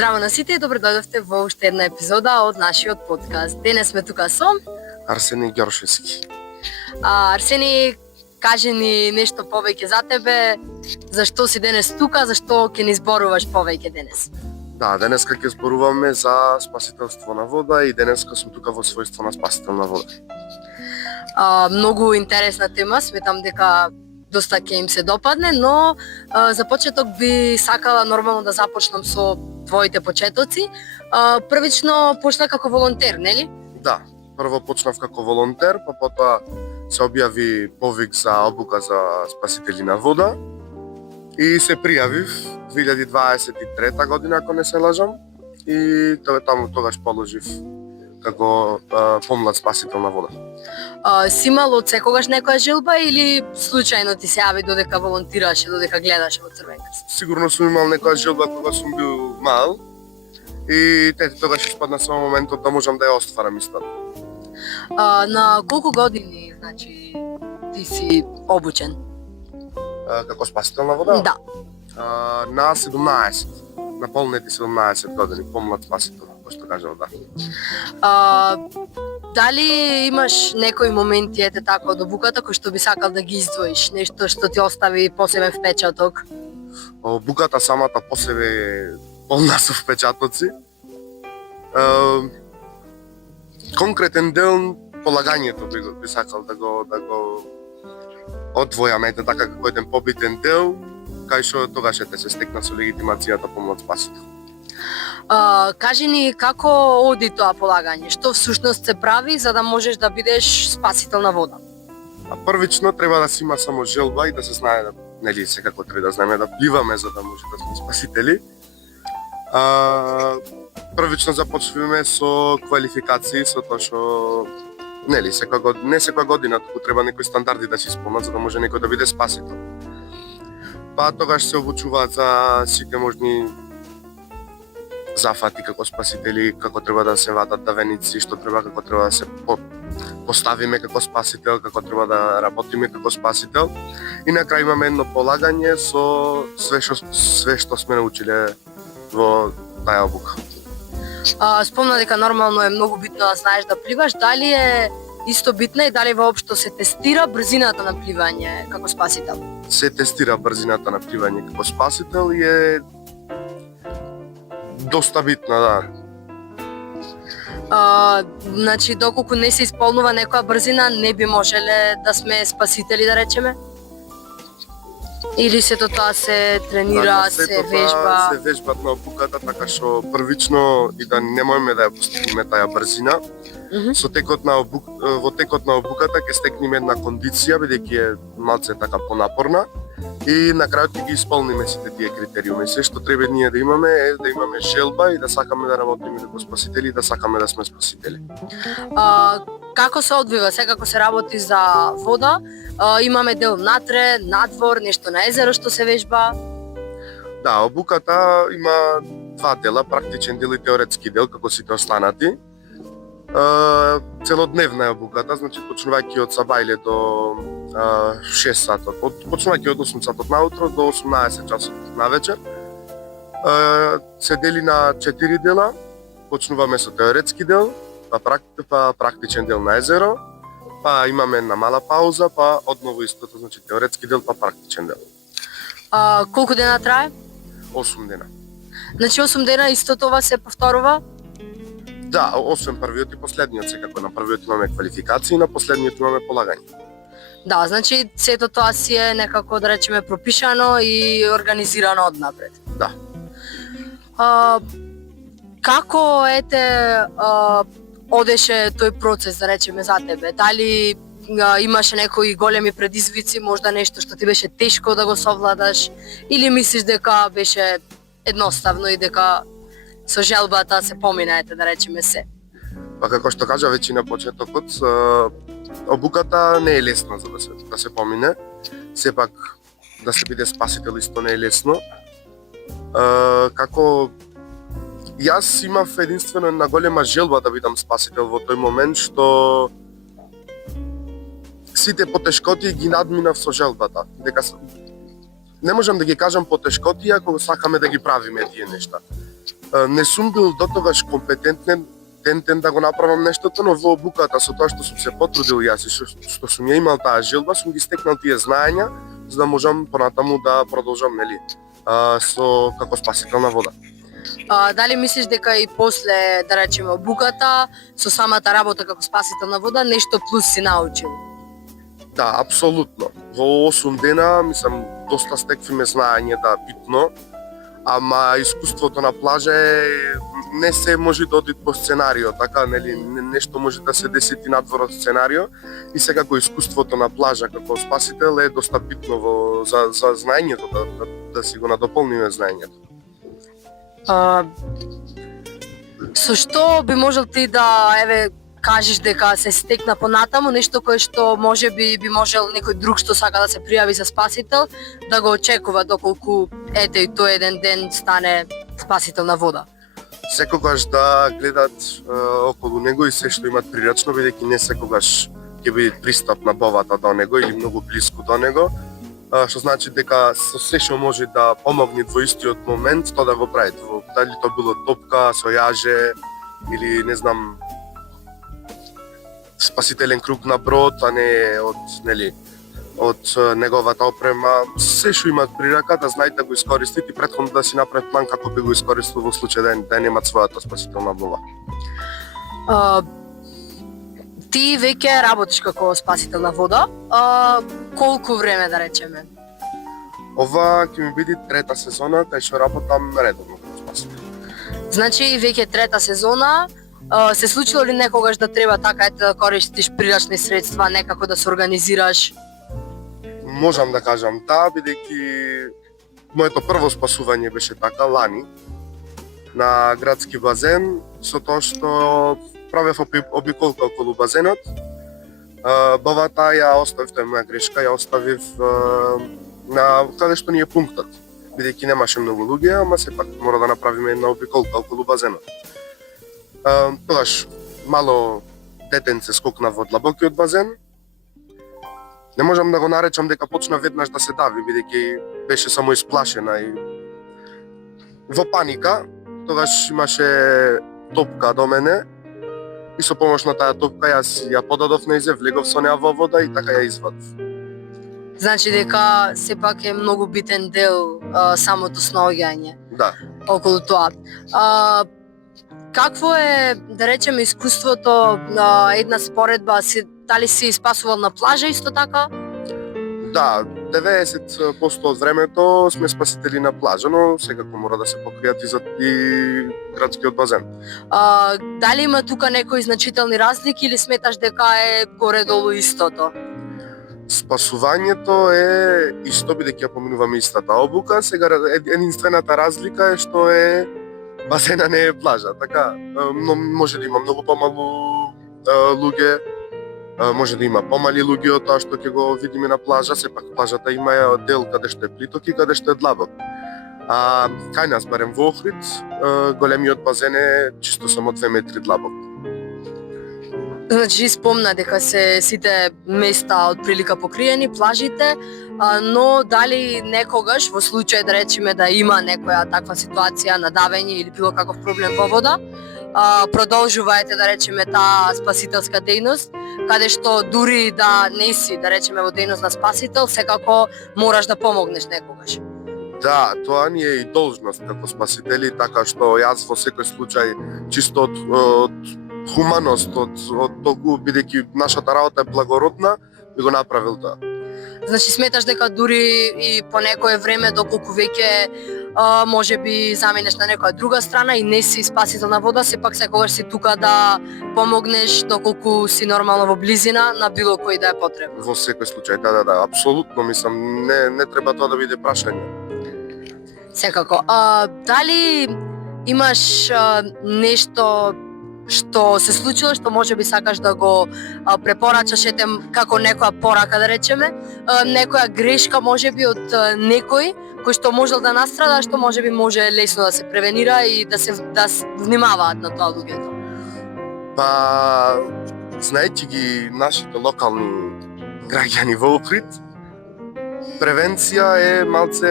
Здраво на сите и добро дојдовте во уште една епизода од нашиот подкаст. Денес сме тука со Арсени Ѓоршевски. Арсени, кажи ни нешто повеќе за тебе, зашто си денес тука, зашто ќе ни зборуваш повеќе денес? Да, денеска ќе зборуваме за спасителство на вода и денеска сум тука во својство на спасител на вода. Многу интересна тема, сметам дека доста ќе им се допадне, но за почеток би сакала нормално да започнам со твоите почетоци. Првично почна како волонтер, нели? Да, прво почнав како волонтер, па потоа се објави повик за обука за спасители на вода и се пријавив 2023 година, ако не се лажам, и тогаш положив како помлад спасител на вода. Си имал од секогаш некоја желба или случајно ти се јави додека волонтираше, додека гледаше во Црвен крст? Сигурно сум имал некоја желба кога сум бил мал и тогаш испадна само моментот да можам да ја остварам истата. На колку години, значи, ти си обучен? Како спасител на вода? Да. На 17, на полнети 17 години, помлад спасител, кој што кажал, да. Дали имаш некои моменти ете така од обуката кои што би сакал да ги издвоиш, нешто што ти остави посебен впечаток? Обуката самата по себе е полна со впечатоци. Конкретен дел, полагањето би сакал да го одвојам, ете така како еден побитен дел, кај што тогаш се стекна со легитимацијата помлад спасител. Кажи ни како оди тоа полагање, што всушност се прави за да можеш да бидеш спасител на вода? Првично треба да се има само желба и да се знае, нели секако треба да знаеме да пливаме за да може да сме спасители. Првично започнуваме со квалификации, со тоа што нели не секоја година туку треба некои стандарди да се исполнат за да може некој да биде спасител. Па тогаш се обучуваат за сите можни зафати како спасители, како треба да се вадат давеници, што треба, како треба да се поставиме како спасител, како треба да работиме како спасител. И на крај имаме едно полагање со све што сме научиле во таа обука. Спомна дека нормално е многу битно да знаеш да пливаш, дали е исто битна и дали воопшто се тестира брзината на пливање како спасител? Се тестира брзината на пливање како спасител и е доста битна, да. Значи, доколку не се исполнува некоја брзина, не би можеле да сме спасители, да речеме? Или сето тоа се тренира, се вежба? Се вежбат на обуката, така што првично и да не можеме да ја постигнеме таа брзина. Во текот на обуката ќе стекнеме една кондиција, бидејќи е малце така понапорна. И на крајот ќе ги исполниме сите тие критериуми. Се што треба ние да имаме е да имаме желба и да сакаме да работиме како спасители и да сакаме да сме спасители. Како се одвива? Секако се работи за вода, имаме дел натре, надвор, нешто на езеро што се вежба. Да, обуката има два дела, практичен дел и теоретски дел, како сите останати. Целодневна е обуката, значи почнувајќи од сабајле до 6 сатот, почнувајќи од 8 сатот наутро до 18 часот навечер. Се дели на 4 дела, почнуваме со теоретски дел, па практичен дел на езеро, па имаме една мала пауза, па одново истото, значи теоретски дел, па практичен дел. Колку дена трае? 8 дена. Значи 8 дена исто тоа се повторува? Да, освен првиот и последниот, секако на првиот имаме квалификации, на последниот имаме полагање. Да, значи сето тоа си е некако, да речеме, пропишано и организирано однапред. Да. Како одеше тој процес, да речеме, за тебе? Дали имаше некои големи предизвици, можда нешто што ти беше тешко да го совладаш, или мислиш дека беше едноставно и дека со желбата се поминаете, да речеме се? Па како што кажа веќе на почетокот, обуката не е лесна за да се помине. Сепак да се биде спасител исто не е лесно. Како јас имав единствено една голема желба да бидам спасител во тој момент што сите потешкоти ги надминав со желбата. Дека не можам да ги кажам потешкоти ако сакаме да ги правиме тие нешта. Не сум бил дотогаш компетентен да го направам нештото, но во обуката со тоа што сум се потрудил јас и што сум ја имал таа желба, сум ги стекнал тие знаења за да можам понатаму да продолжам, нели, со како спасител на вода. Дали мислиш дека и после, да речеме, обуката, со самата работа како спасител на вода, нешто плюс си научил? Да, апсолутно. Во 8 дена, мислам, доста стеквиме знаење, да, битно, ама искуството на плажа не се може да оди по сценарио, така, нели, нешто може да се деси надвор од сценарио и секако искуството на плажа како спасител е доста битно за знаењето, да си го надополниме знаењето. Со што би можел ти да, кажеш дека се стекна понатаму, нешто кое што може би можел некој друг што сака да се пријави за спасител, да го очекува доколку и тој еден ден стане спасител на вода? Секогаш да гледат околу него и се што имат прирачно, бидејќи не секогаш ќе биде пристап на бовата до него или многу блиску до него, што значи дека со се што може да помогне во истиот момент, тоа да го прави. Дали тоа било топка, со јаже или не знам, спасителен круг на брод, а не од неговата опрема. Се што имат при рака да знаат да го искористат и претходно да си направат план како би го искористил во случај да немат својата спасителна бова. Ти веќе работиш како спасител на вода. Колку време, да речеме? Ова ќе ми биде 3-та сезона кај што работам редовно како спасител. Значи веќе 3-та сезона. Се случило ли некогаш да треба така да користиш прирачни средства, некако да се организираш? Можам да кажам да, бидејќи моето прво спасување беше така лани на градски базен, со тоа што правев обиколка околу базенот. Бовата ја оставив, тоа е моја грешка, ја оставив на каде што ни е пунктот, бидејќи немаше многу луѓе, ама сепак мора да направиме една обиколка околу базенот. Тогаш мало детенце скокна во длабокиот базен. Не можам да го наречам дека почна веднаш да се дави, бидејќи беше само исплашена и во паника. Тогаш имаше топка до мене и со помош на таа топка јас ја подадов нејзе, влегов со неа во вода и така ја извадив. Значи дека сепак е многу битен дел самото снаоѓање. Да. Околу тоа. Какво е, да речеме, искуството на една споредба? Дали си спасувал на плажа исто така? Да, 90% од времето сме спасители на плажа, но секако мора да се покријат и градскиот базен. Дали има тука некои значителни разлики или сметаш дека е горе-долу истото? Спасувањето е исто, бидејќи ја поминуваме истата обука. Сега единствената разлика е што е базена не е плажа, така, но може да има многу помалу луѓе, може да има помали луѓе од тоа што ќе го видиме на плажа, сепак плажата има дел каде што е плиток и каде што е длабок. Кај нас, барем во Охрид, големиот базен е чисто само 2 метри длабок. Значи спомна дека се сите места од прилика покриени, плажите, но дали некогаш во случај да речеме да има некоја таква ситуација на давење или било каков проблем во вода, продолжуваате да речеме таа спасителска дејност, каде што дури да не си да речеме во дејност на спасител, секако мораш да помогнеш некогаш. Да, тоа ни е и должност како спасители, така што јас во секој случај чисто од хуманост, од толку бидејќи нашата работа е благородна, би го направил тоа. Значи сметаш дека дури и по некое време доколку веќе може би заменеш на некоја друга страна и не си спасител на вода, сепак секогаш си тука да помогнеш доколку си нормално во близина на било кој да е потребно. Во секој случај, да, апсолутно, мислам, не треба тоа да биде прашање. Секако. Дали имаш нешто што се случило, што може би сакаш да го препорачаш како некоја порака да речеме, некоја грешка може би од некој кој што можел да настрада, што може би може лесно да се превенира и да внимаваат на тоа луѓето? Па, знаејќи ги нашите локални граѓани во Охрид, Превенција е малце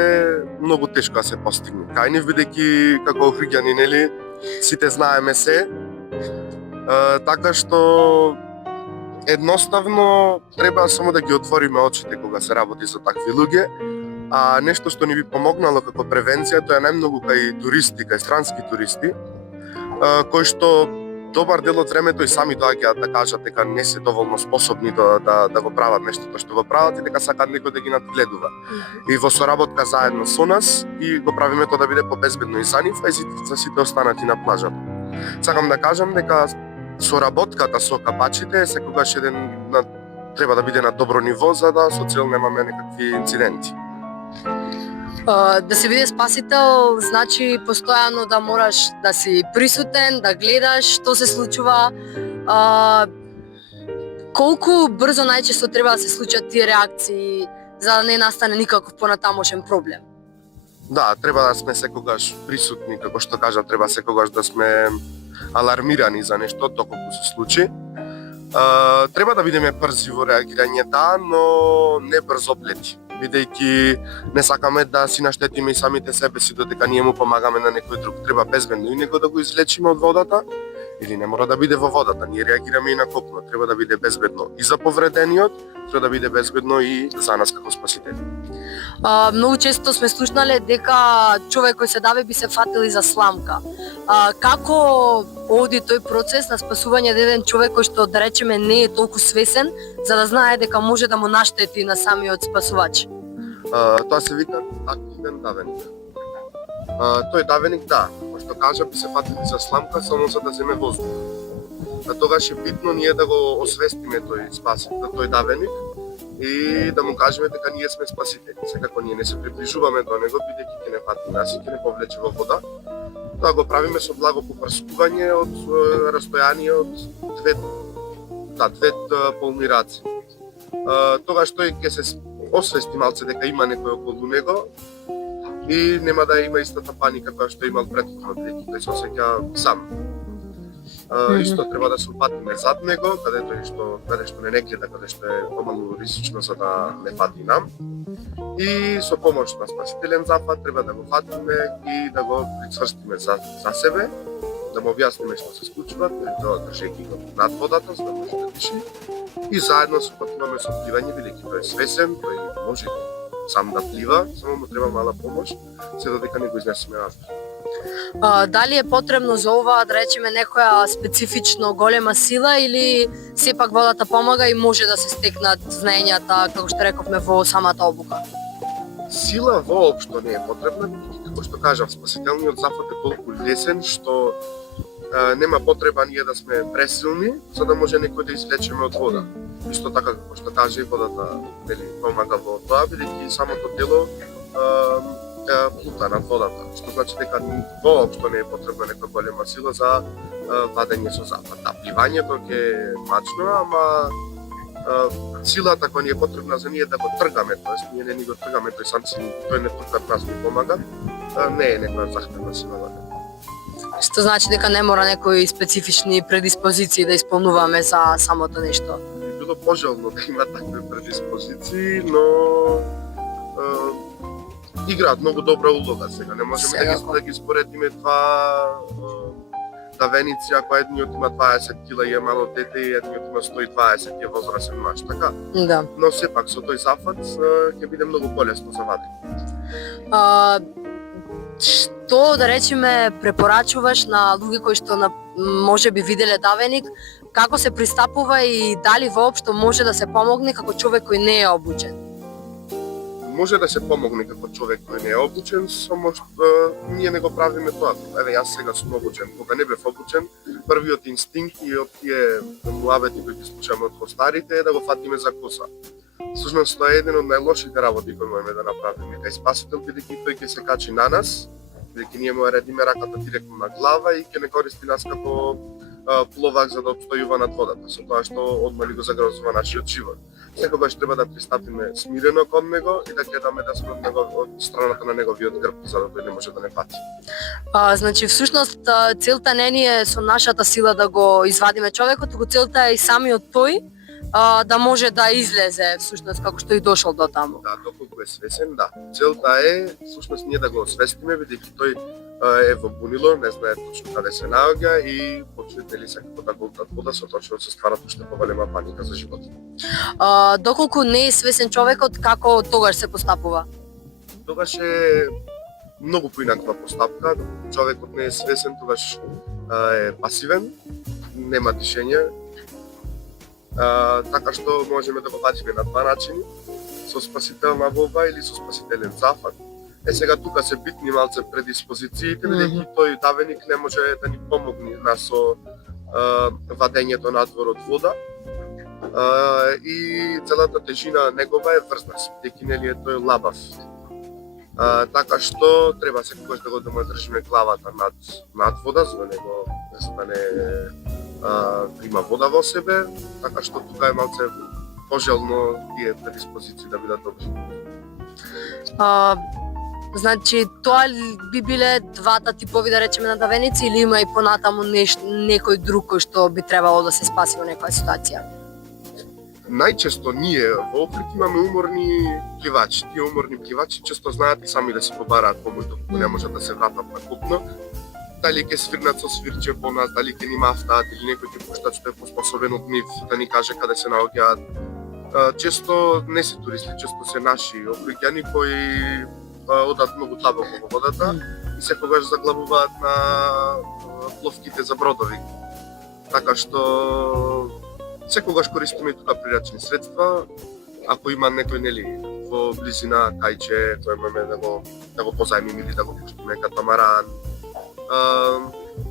многу тешко да се постигне. Кај нив бидејќи како охриѓани, нели, сите знаеме се, така што едноставно треба само да ги отвориме очите кога се работи со такви луѓе, а нешто што ни би помогнало како превенција, тоа е најмногу кај туристи, кај странски туристи, кои што добар дел од времето и сами доаѓаат да кажат дека не се доволно способни да го прават нештото што го прават и дека сакаат некој да ги надгледува. И во соработка заедно со нас и го правиме тоа да биде побезбедно и за нив, а и за сите останати на плажата. Сакам да кажам дека соработката со капачите секогаш треба да биде на добро ниво за да со цел немаме некакви инциденти. Да се биде спасител значи постојано да мораш да си присутен, да гледаш што се случува. Колку брзо најчесто треба да се случат тие реакции за да не настане никаков понатамошен проблем? Да, треба да сме секогаш присутни, како што кажа, треба секогаш да сме алармирани за нешто доколку се случи. Треба да бидеме брзи во реагирањето, но не брзоплети, бидејќи не сакаме да си наштетиме и самите себе си додека ние му помагаме на некој друг. Треба безбедно и него да го извлечиме од водата, или не мора да биде во водата, ние реагираме и на копно. Треба да биде безбедно и за повредениот, треба да биде безбедно и за нас како спасители. Многу често сме слушнале дека човек кој се даве би се фатил и за сламка. Како оди тој процес на спасување од еден човек кој што да речеме не е толку свесен за да знае дека може да му наштети на самиот спасувач? Тоа се вика активен давеник. Тој давеник, да, што кажа, би се фатили за сламка само за да земе воздух. Тогаш е битно ние да го освестиме тој спасител, тој давеник и да му кажеме дека ние сме спасители. Секако ние не се приближуваме до него бидејќи ќе не фати нас и ќе не повлече во вода. Тоа го правиме со благо попрскување од растојание од две полни раце. Тогаш тој ќе се освести малце дека има некој околу него и нема да има истата паника која што имал претходно, бидејќи тој се осеќа сам. Исто треба да се упатиме зад него, каде што не гледа, каде што е помалку ризично за да не фати нам. И со помош на спасителен зафат треба да го фатиме и да го прицврстиме за себе, да му објасниме што се случува, држејќи го над водата, за да може да диши. И заедно се упатуваме со пливање, бидејќи тој е свесен, тој може сам да плива, само му треба мала помош, се додека не го изнесеме надвор. Дали е потребно за ова да речеме некоја специфично голема сила или сепак водата помага и може да се стекнат знаењата, како што рековме, во самата обука? Сила воопшто не е потребна, како што кажав, спасителниот зафат е толку лесен што нема потреба ние да сме пресилни за да може некој да извлечеме од вода. Исто така како што каже, водата помага во тоа, бидејќи самото тело плута над водата, што значи дека воопшто не е потребна нека голема сила за вадење со зафат. Да, пливањето ќе е мачно, ама силата која ни е потребна за ние да го тргаме, тоест ние не ни го тргаме, тој не тргат нас ни помага, не е некоја захтевна сила. Што значи дека не мора некои специфични предиспозиции да исполнуваме за самото нешто? Би било пожелно да има такви предиспозиции, но играат многу добра улога сега. Не можеме да ги споредиме два давеници, ако едниот има 20 кила и е мало дете и едниот има 120 и е возрасен маж, така? Да. Но сепак со тој зафат ќе биде многу полесно за вадење. Што да речеме препорачуваш на луѓе кои што може би виделе давеник, како се пристапува и дали воопшто може да се помогне како човек кој не е обучен? Може да се помогне како човек кој не е обучен, само што ние не го правиме тоа. Еве јас сега сум обучен, кога не бев обучен, првиот инстинкт и од тие муабети кои ги слушаме од постарите е да го фатиме за коса. Всушност тоа е еден од најлошите работи кои можеме да направиме кај спасител, бидејќи тој ќе се качи на нас, бидејќи ние му редиме раката директно на глава и ќе не користи нас како пловак за да обстојува над водата, со тоа што одмали го загрозува нашиот живот. Секогаш треба да пристапиме смирено кон него и да гледаме да сме од страната на неговиот грб, за да тој не може да не пати. Значи, всушност, целта не ни е со нашата сила да го извадиме човекот, туку целта е и самиот тој да може да излезе всушност како што и дошол до таму. Да, доколку е свесен, да. Целта е всушност ние да го освестиме бидејќи тој е во бунило, не знае точно каде се наоѓа и почне нели секако да го вода со точно се ствара уште поголема паника за животот. Доколку не е свесен човекот, како тогаш се постапува? Тогаш е многу поинаква постапка, човекот не е свесен, тогаш е пасивен, нема дишење, така што можеме да го вадиме на два начини, со спасителна воба или со спасителен зафат. Сега тука се битни малце предиспозициите, бидејќи тој давеник не може да ни помогне со вадењето надвор од вода. И целата тежина негова е врзнас, бидејќи нели е тој лабав. Така што треба секогаш да го држиме главата над вода, за да не има вода во себе, така што тука е малце пожелно тие предиспозиции да бидат добри. Значи, тоа би биле двата типови, да речеме, надавеници или има и понатаму некој друг кој што би требало да се спаси во некоја ситуација? Најчесто ние во Охрид имаме уморни пливачи. Тие уморни пливачи често знаат и сами да си побараат помој доколку не можат да се вратат на копно. Дали ќе свирнат со свирче по нас, дали ќе ни мафтаат или некој ќе пуштат што е поспособен од нив да ни каже каде се наоѓаат. Често не се туристи, често се наши охриѓани кои одат многу длабоко во водата и секогаш заглавуваат на пловките за бродови. Така што секогаш користиме тука прирачни средства. Ако има некој нели во близина кајче кој имаме да го позајмиме или да го пуштиме катамаран,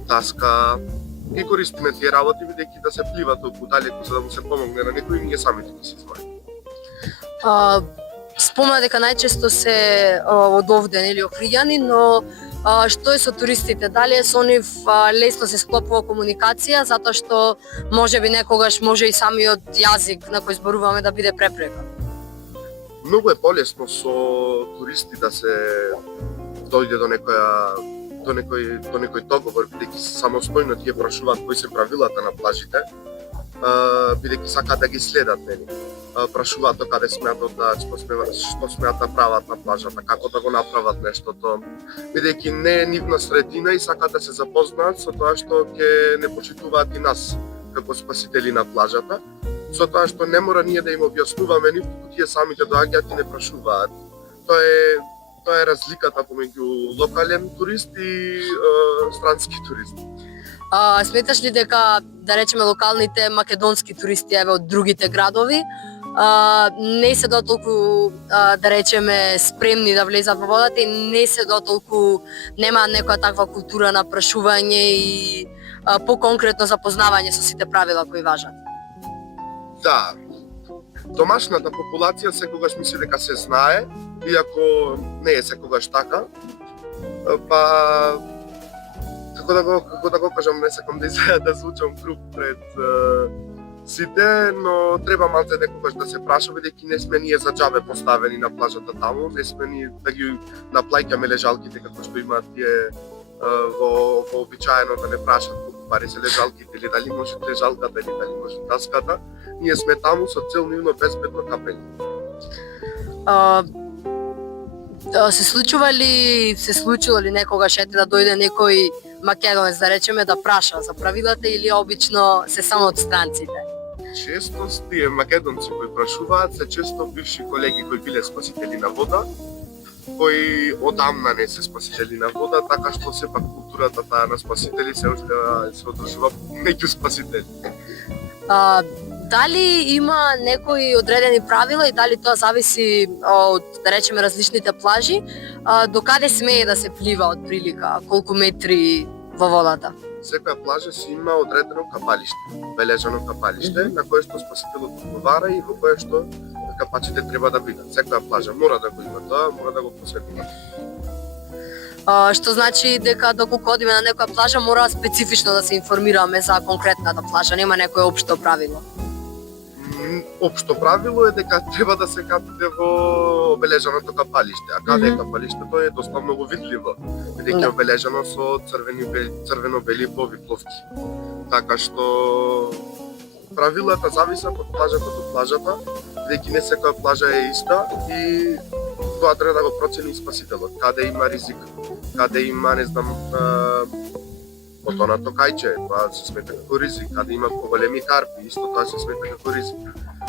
таска, и користиме тие работи бидејќи да се плива толку далеку за да му се помогне на некој и ние самите не си знаеме. Спомна дека најчесто се од овде нели охриѓани, но што е со туристите? Дали е со нив лесно се склопува комуникација, затоа што можеби некогаш може и самиот јазик на кој зборуваме да биде препрека? Многу е полесно со туристи да се дојде до некој договор, бидејќи самостојно тие прашуваат кои се правилата на плажите, бидејќи сакаат да ги следат, нели. Прашуваат до каде смеатат што смеат да прават на плажата, како да го направат нештото, бидејќи не е нивна средина и сакаат да се запознаат со тоа што ќе не почитуваат и нас како спасители на плажата, со тоа што не мора ние да им објаснуваме, ниту тие самите доаѓаат и не прашуваат. Тоа е разликата помеѓу локален турист и странски турист. Сметаш ли дека, да речеме, локалните македонски туристи од другите градови не се дотолку, да речеме, спремни да влезат во водата и не се дотолку, нема некоја таква култура на прашување и поконкретно запознавање со сите правила кои важат? Да, домашната популација секогаш мисли дека се знае, иако не е секогаш така. Па како да го кажам, не сакам да звучам груб пред сите, но треба малце некогаш да се праша, бидејќи не сме ние за џабе поставени на плажата таму, не сме ние да ги наплаќаме лежалките како што имаат тие во обичаено да не прашат колку пари се лежалките или дали може лежалката или дали може таската. Ние сме таму со цел нивно безбедно капење. Се случило ли некогаш да дојде некој македонец, да речеме, да праша за правилата или обично се само од странците? Често тие македонци кои прашуваат се често бивши колеги кои биле спасители на вода, кои одамна не се спасители на вода, така што сепак културата таа на спасители се одржува меѓу спасители. Дали има некои одредени правила и дали тоа зависи од, да речеме, различните плажи, до каде смее да се плива од прилика, колку метри во водата? Секоја плажа си има одредено капалиште, бележано капалиште, на кое што спасителот одговара и во кое што капачите треба да бидат. Секоја плажа мора да го има тоа, мора да го посетиме. Што значи дека доколку одиме на некоја плажа мора специфично да се информираме за конкретната плажа, нема некое општо правило. Општо правило е дека треба да се капите во обележаното капалиште, а каде е капалиштето е доста многу видливо, бидејќи е обележано со црвено-бели бови пловки. Така што правилата зависат од плажата до плажата, бидејќи не секоја плажа е иста и тоа треба да го процени спасителот. Каде има ризик, каде има, не знам, потонато кајче, тоа се смета како ризик, каде има поголеми карпи, исто тоа се смета како ризик.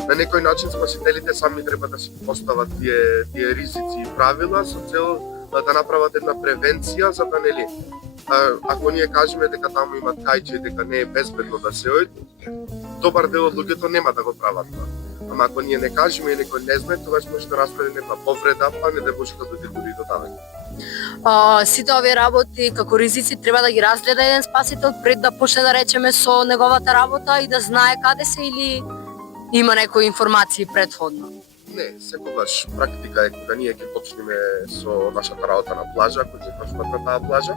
На некој начин спасителите сами треба да си постават тие ризици и правила со цел да направат една превенција за да нели ако ние кажеме дека таму има кајче и дека не е безбедно да се оди, добар дел од луѓето нема да го прават тоа. Ама ако ние не кажеме и некој не знае, тогаш може да расправи нека повреда, па не да може да дојде дури до давање. Сите овие работи како ризици треба да ги разгледа еден спасител пред да почне да речеме со неговата работа и да знае каде се или има некои информации претходно. Не, секогаш практика е кога ние ќе почнеме со нашата работа на плажа, ако ќе почнеме на таа плажа,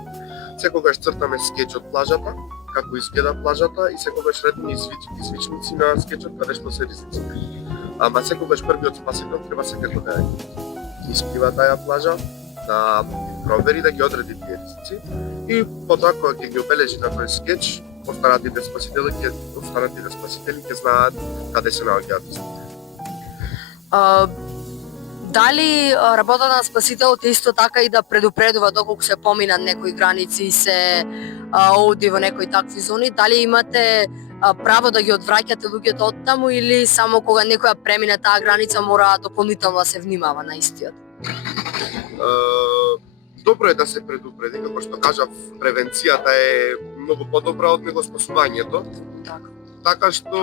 секогаш цртаме скеч од плажата, како изгледа плажата и секогаш редни извичници на скечот каде што се ризиците. Ама секогаш првиот спасител треба секако да исплива таа плажа, да провери, да ги одреди тие ризици и потоа кога ќе ги обележи на тој скеч, останатите спасители ќе знаат каде се наоѓаат. Дали работата на спасителот е исто така и да предупредува доколку се поминат некои граници и се оди во некои такви зони, дали имате право да ги одвраќате луѓето од таму или само кога некоја премине таа граница мора дополнително да се внимава на истиот? Добро е да се предупреди, како што кажав, превенцијата е многу подобра од него спасувањето. Така што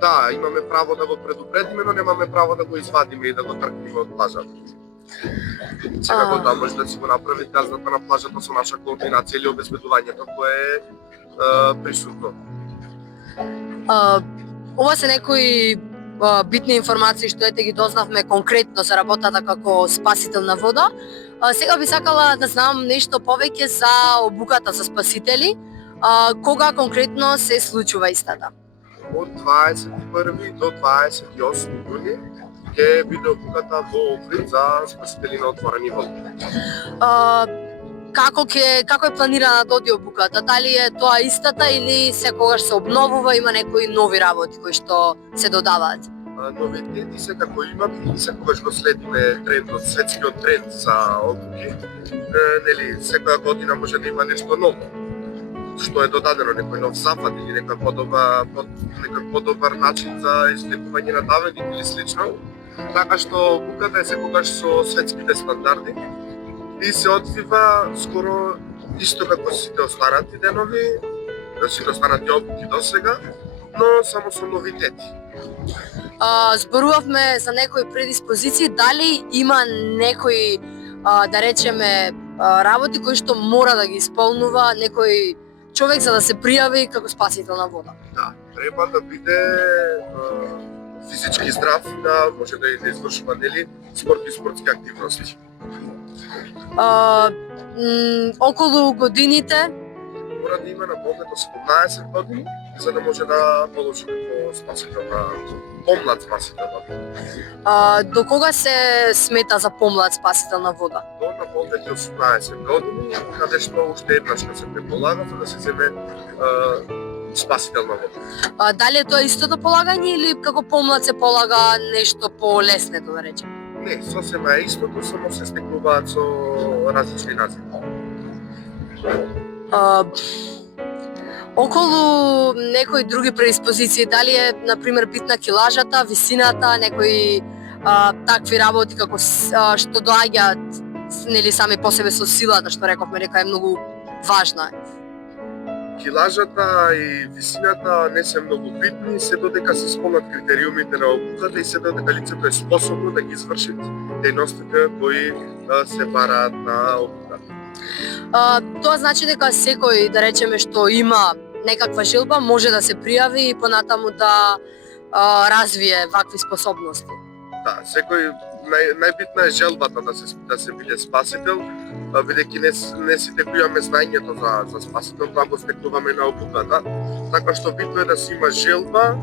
да, имаме право да го предупредиме, но немаме право да го извадиме и да го тркнеме од плажата. Секако да може да си го направи газдата на плажата со наша координација или обезбедувањето кое е присутно. Ова се некои битни информации што ете ги дознавме конкретно за работата како спасител на вода. Сега би сакала да знам нешто повеќе за обуката за спасители. Кога конкретно се случува истата? Од 21 до 28 јуни ќе биде обуката во Охрид за спасители на отворени води. Како е планирана да оди обуката? Дали е тоа истата или секогаш се обновува, има некои нови работи кои што се додаваат? Новитети секако имаме и секогаш го следиме трендот, светскиот тренд за обуки. Нели, секоја година може да има нешто ново, што е додадено, некој нов запад или некој подобар начин за излекување на давеник или слично. Така што обуката е секогаш со светските стандарди и се одвива скоро исто како сите останати денови, сите останати обуки досега, но само со новитети. Зборувавме за некои предиспозиции, дали има некои, да речеме, работи кои што мора да ги исполнува некој човек за да се пријави како спасител на вода? Да, треба да биде физички здрав, да може да извршува нели спорт и спортски активности. Околу годините мора да има наполнето 17 години за да може да положи како спасител на помлад спасител на вода. До кога се смета за помлад спасител на вода? До наполнети 18 години, каде што уште еднаш се преполага за да се земе спасител на вода. Дали е тоа истото полагање или како помлад се полага нешто полеснето, да речем? Не, сосема е истото, само се стекнуваат со различни називи. Околу некои други предиспозиции, дали е, например, битна килажата, висината, некои такви работи како што доаѓаат нели сами по себе со силата, што рековме, дека е многу важна. Килажата и висината не се многу битни, се додека се исполнат критериумите на обуката и се додека лицето е способно да ги изврши дејностите кои се бараат на обуката. Тоа значи дека секој, да речеме, што има некаква желба, може да се пријави и понатаму да развие вакви способности. Да, секој најбитна е желбата да се биде спасител, бидејќи не сите кои имаме знаењето за спасител, тоа го стекнуваме на обуката, така што битно е да се има желба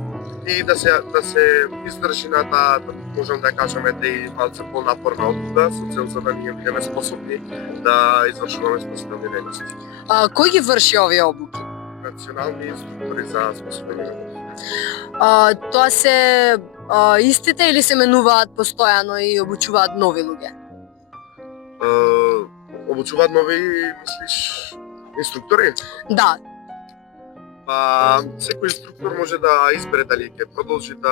и да се издржи на таа, можам да кажеме, и малце понапорна обука, со цел за да ние бидеме способни да извршуваме спасителни дејности. Кој ги врши овие обуки? Национални инструктори за спасување на вода. Тоа се истите или се менуваат постојано и обучуваат нови луѓе? Обучуваат нови, мислиш, инструктори? Да, Па, секој инструктор може да избере дали ќе продолжи да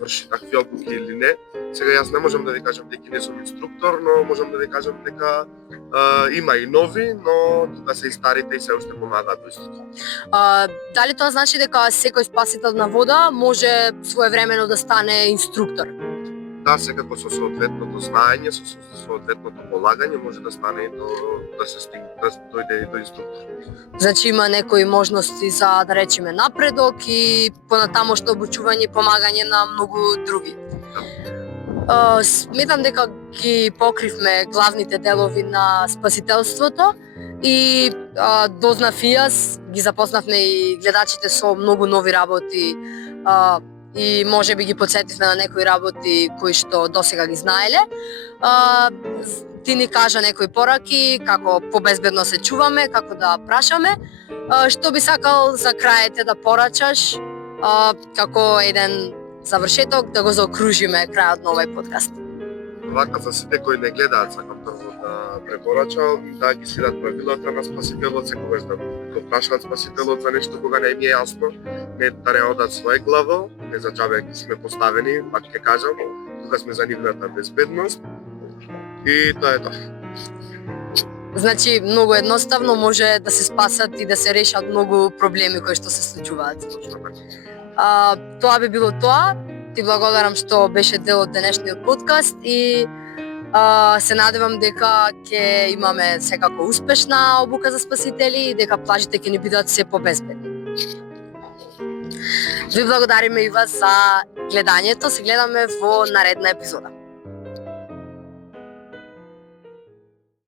врши такви обуки или не. Сега јас не можам да ви кажам дека не сум инструктор, но можам да ви кажам дека има и нови, но тука се и старите и се уште помагаат во истото. дали тоа значи дека секој спасител на вода може своевремено да стане инструктор? Да, секако со соодветното знаење, со соодветното полагање може да стане и да се стигне, да дојде и до инструктор. Значи има некои можности за, да речеме, напредок и понатамошно обучување и помагање на многу други. Сметам дека ги покривме главните делови на спасителството и дознав и јас, ги запознавме и гледачите со многу нови работи и може би ги подсетивме на некои работи кои што досега ги знаеле. Ти ни кажа некои пораки, како побезбедно се чуваме, како да прашаме. Што би сакал за крајете да порачаш, како еден завршеток да го заокружиме крајот на овој подкаст? Вака за сите кои не гледаат, сакам прво да препорачам да ги следат правилата на спасителот, секогаш да го прашаат спасителот за нешто кога не им е јасно, не да не одат свој главо, не за џабе сме поставени, пак ќе кажам, тука сме за нивната безбедност и тоа е тоа. Значи, многу едноставно може да се спасат и да се решат многу проблеми кои што се случуваат. Точно така. Тоа би било тоа. Ти благодарам што беше дел од денешниот подкаст и се надевам дека ќе имаме секако успешна обука за спасители и дека плажите ќе ни бидат се побезбедни. Ви благодариме и вас за гледањето. Се гледаме во наредна епизода.